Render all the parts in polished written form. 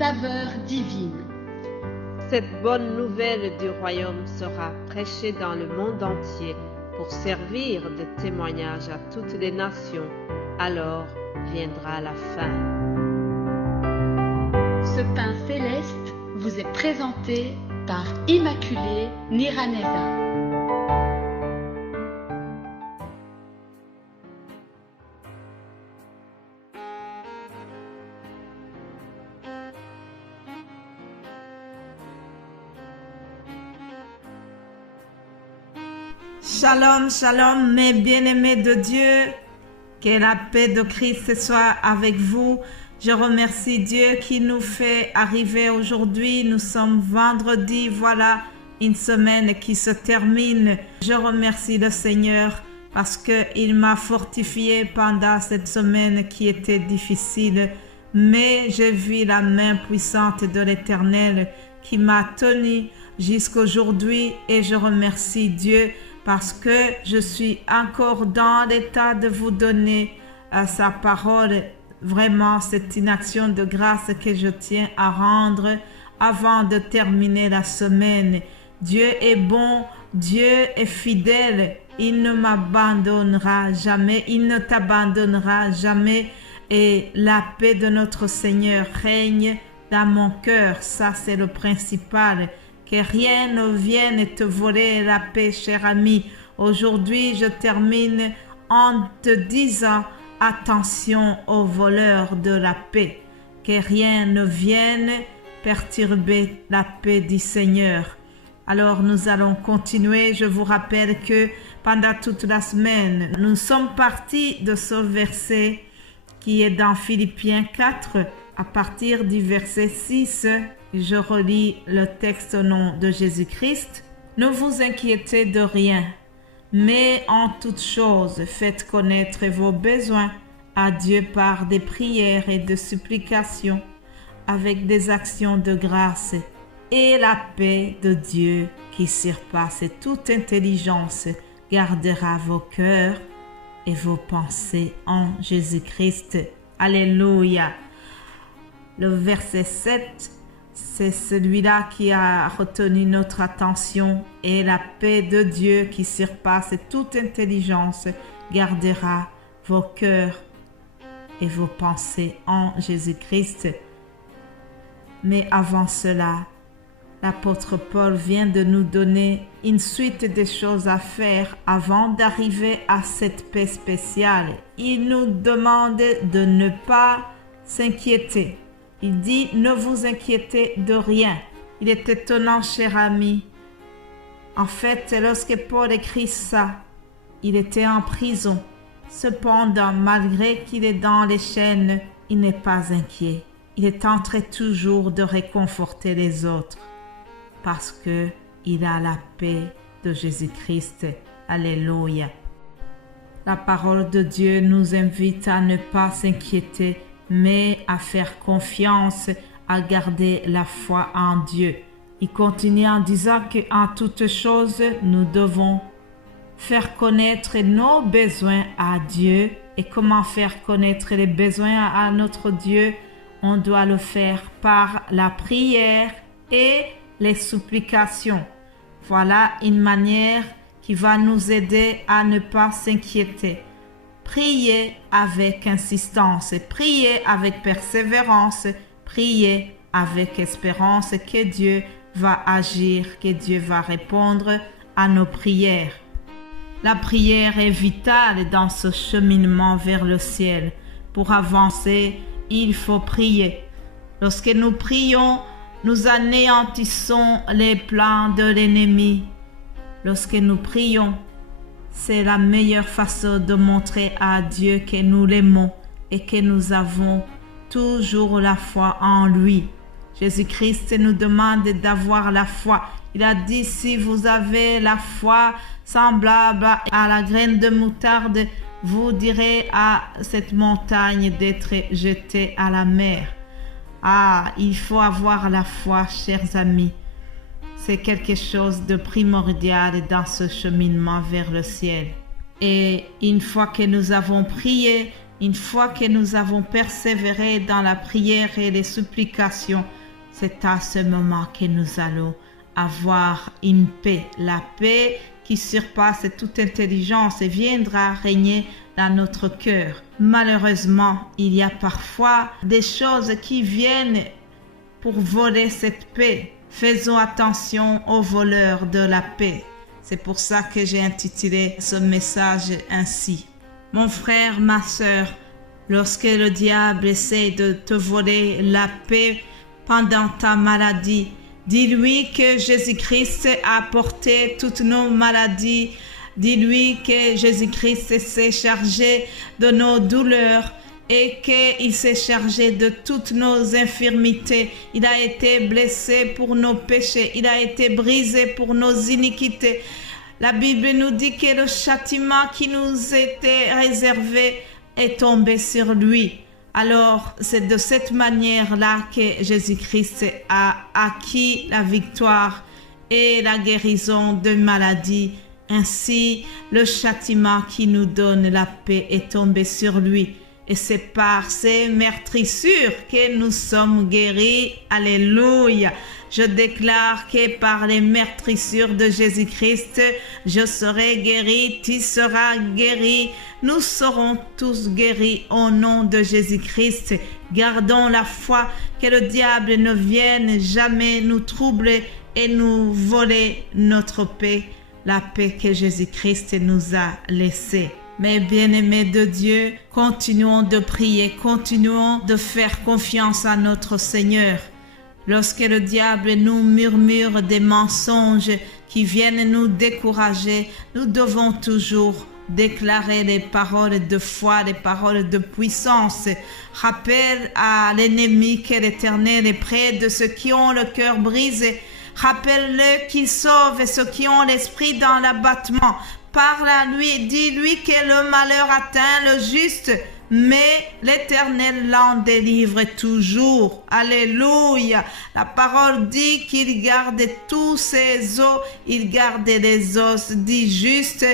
saveur divine. Cette bonne nouvelle du royaume sera prêchée dans le monde entier pour servir de témoignage à toutes les nations. Alors viendra la fin. Ce pain céleste vous est présenté par Immaculée Niraneza. Shalom, shalom, mes bien-aimés de Dieu, que la paix de Christ soit avec vous. Je remercie Dieu qui nous fait arriver aujourd'hui. Nous sommes vendredi, voilà une semaine qui se termine. Je remercie le Seigneur parce qu'il m'a fortifié pendant cette semaine qui était difficile. Mais j'ai vu la main puissante de l'Éternel qui m'a tenu jusqu'aujourd'hui et je remercie Dieu parce que je suis encore dans l'état de vous donner sa parole. Vraiment, c'est une action de grâce que je tiens à rendre avant de terminer la semaine. Dieu est bon, Dieu est fidèle, il ne m'abandonnera jamais, il ne t'abandonnera jamais. Et la paix de notre Seigneur règne dans mon cœur, ça c'est le principal. Que rien ne vienne te voler la paix, cher ami. Aujourd'hui, je termine en te disant attention aux voleurs de la paix. Que rien ne vienne perturber la paix du Seigneur. Alors, nous allons continuer. Je vous rappelle que pendant toute la semaine, nous sommes partis de ce verset qui est dans Philippiens 4, à partir du verset 6. Je relis le texte au nom de Jésus-Christ. Ne vous inquiétez de rien, mais en toutes choses, faites connaître vos besoins à Dieu par des prières et des supplications, avec des actions de grâce. Et la paix de Dieu, qui surpasse toute intelligence, gardera vos cœurs et vos pensées en Jésus-Christ. Alléluia. Le verset 7, c'est celui-là qui a retenu notre attention. Et la paix de Dieu qui surpasse toute intelligence gardera vos cœurs et vos pensées en Jésus-Christ. Mais avant cela, l'apôtre Paul vient de nous donner une suite de choses à faire avant d'arriver à cette paix spéciale. Il nous demande de ne pas s'inquiéter. Il dit, ne vous inquiétez de rien. Il est étonnant, cher ami. En fait, lorsque Paul écrit ça, il était en prison. Cependant, malgré qu'il est dans les chaînes, il n'est pas inquiet. Il est en train toujours de réconforter les autres parce que il a la paix de Jésus-Christ. Alléluia. La parole de Dieu nous invite à ne pas s'inquiéter, mais à faire confiance, à garder la foi en Dieu. Il continue en disant qu'en toutes choses, nous devons faire connaître nos besoins à Dieu. Et comment faire connaître les besoins à notre Dieu? On doit le faire par la prière et les supplications. Voilà une manière qui va nous aider à ne pas s'inquiéter. Priez avec insistance, priez avec persévérance, priez avec espérance que Dieu va agir, que Dieu va répondre à nos prières. La prière est vitale dans ce cheminement vers le ciel. Pour avancer, il faut prier. Lorsque nous prions, nous anéantissons les plans de l'ennemi. Lorsque nous prions, c'est la meilleure façon de montrer à Dieu que nous l'aimons et que nous avons toujours la foi en lui. Jésus-Christ nous demande d'avoir la foi. Il a dit, si vous avez la foi semblable à la graine de moutarde, vous direz à cette montagne d'être jetée à la mer. Ah, il faut avoir la foi, chers amis. C'est quelque chose de primordial dans ce cheminement vers le ciel. Et une fois que nous avons prié, Une fois que nous avons persévéré dans la prière et les supplications, c'est à ce moment que nous allons avoir une paix. La paix qui surpasse toute intelligence et viendra régner dans notre cœur. Malheureusement, il y a parfois des choses qui viennent pour voler cette paix. Faisons attention aux voleurs de la paix. C'est pour ça que j'ai intitulé ce message ainsi. Mon frère, ma sœur, lorsque le diable essaie de te voler la paix pendant ta maladie, dis-lui que Jésus-Christ a porté toutes nos maladies. Dis-lui que Jésus-Christ s'est chargé de nos douleurs et qu'il s'est chargé de toutes nos infirmités. Il a été blessé pour nos péchés. Il a été brisé pour nos iniquités. La Bible nous dit que le châtiment qui nous était réservé est tombé sur lui. Alors, c'est de cette manière-là que Jésus-Christ a acquis la victoire et la guérison de maladies. Ainsi, le châtiment qui nous donne la paix est tombé sur lui. Et c'est par ces meurtrissures que nous sommes guéris. Alléluia. Je déclare que par les meurtrissures de Jésus-Christ, je serai guéri, tu seras guéri. Nous serons tous guéris au nom de Jésus-Christ. Gardons la foi, que le diable ne vienne jamais nous troubler et nous voler notre paix, la paix que Jésus-Christ nous a laissée. Mais bien-aimés de Dieu, continuons de prier, continuons de faire confiance à notre Seigneur. Lorsque le diable nous murmure des mensonges qui viennent nous décourager, nous devons toujours déclarer les paroles de foi, les paroles de puissance. Rappelle à l'ennemi que l'Éternel est près de ceux qui ont le cœur brisé. Rappelle-le qu'il sauve ceux qui ont l'esprit dans l'abattement. Parle à lui, dis-lui que le malheur atteint le juste, mais l'Éternel l'en délivre toujours. Alléluia. La parole dit qu'il garde tous ses os, il garde les os du juste,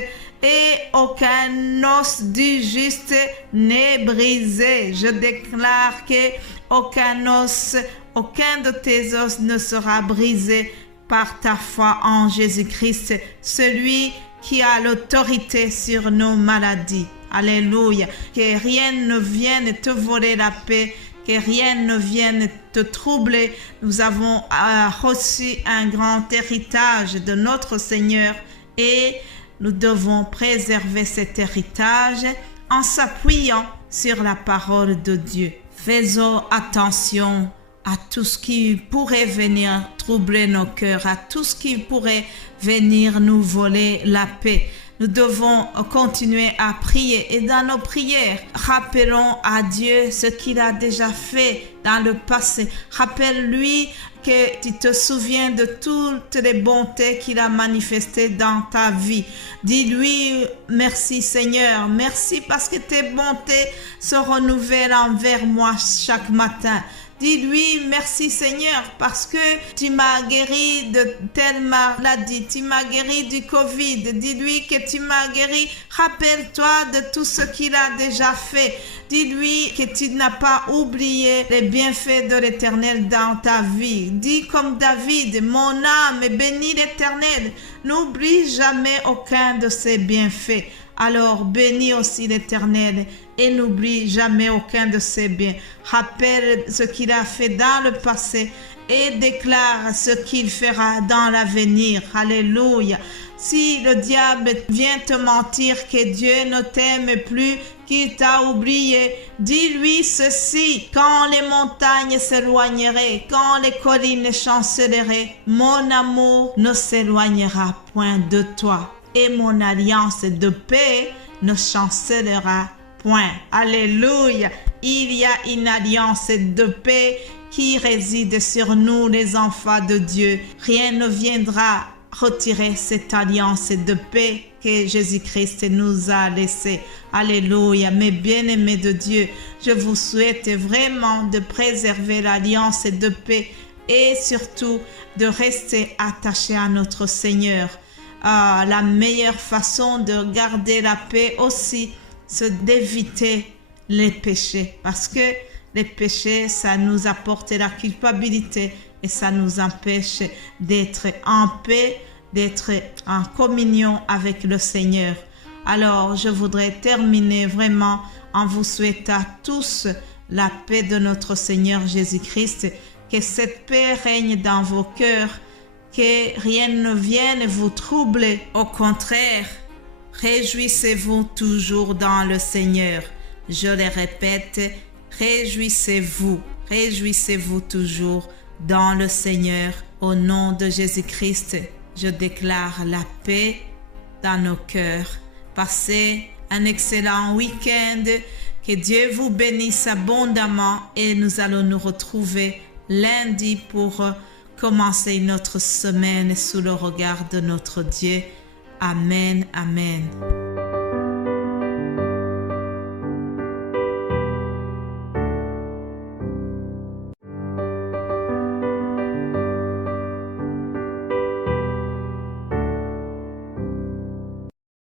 et aucun os du juste n'est brisé. Je déclare que aucun de tes os ne sera brisé par ta foi en Jésus-Christ, celui qui a l'autorité sur nos maladies. Alléluia. Que rien ne vienne te voler la paix, que rien ne vienne te troubler. Nous avons reçu un grand héritage de notre Seigneur et nous devons préserver cet héritage en s'appuyant sur la parole de Dieu. Faisons attention à tout ce qui pourrait venir troubler nos cœurs, à tout ce qui pourrait venir nous voler la paix. Nous devons continuer à prier et dans nos prières, rappelons à Dieu ce qu'il a déjà fait dans le passé. Rappelle-lui que tu te souviens de toutes les bontés qu'il a manifestées dans ta vie. Dis-lui merci Seigneur, merci parce que tes bontés se renouvellent envers moi chaque matin. Dis-lui merci Seigneur parce que tu m'as guéri de telle maladie, tu m'as guéri du Covid. Dis-lui que tu m'as guéri. Rappelle-toi de tout ce qu'il a déjà fait. Dis-lui que tu n'as pas oublié les bienfaits de l'Éternel dans ta vie. Dis comme David, mon âme bénit l'Éternel. N'oublie jamais aucun de ses bienfaits. Alors bénis aussi l'Éternel et n'oublie jamais aucun de ses biens. Rappelle ce qu'il a fait dans le passé et déclare ce qu'il fera dans l'avenir. Alléluia. Si le diable vient te mentir que Dieu ne t'aime plus, qu'il t'a oublié, dis-lui ceci: quand les montagnes s'éloigneraient, quand les collines chancelleraient, mon amour ne s'éloignera point de toi. Et mon alliance de paix ne chancellera point. Alléluia. Il y a une alliance de paix qui réside sur nous, les enfants de Dieu. Rien ne viendra retirer cette alliance de paix que Jésus-Christ nous a laissée. Alléluia. Mes bien-aimés de Dieu, je vous souhaite vraiment de préserver l'alliance de paix et surtout de rester attachés à notre Seigneur. La meilleure façon de garder la paix aussi, c'est d'éviter les péchés. Parce que les péchés, ça nous apporte la culpabilité et ça nous empêche d'être en paix, d'être en communion avec le Seigneur. Alors, je voudrais terminer vraiment en vous souhaitant à tous la paix de notre Seigneur Jésus-Christ, que cette paix règne dans vos cœurs, que rien ne vienne vous troubler. Au contraire, réjouissez-vous toujours dans le Seigneur. Je le répète, réjouissez-vous toujours dans le Seigneur. Au nom de Jésus-Christ, je déclare la paix dans nos cœurs. Passez un excellent week-end. Que Dieu vous bénisse abondamment et nous allons nous retrouver lundi pour commencer notre semaine sous le regard de notre Dieu. Amen, amen.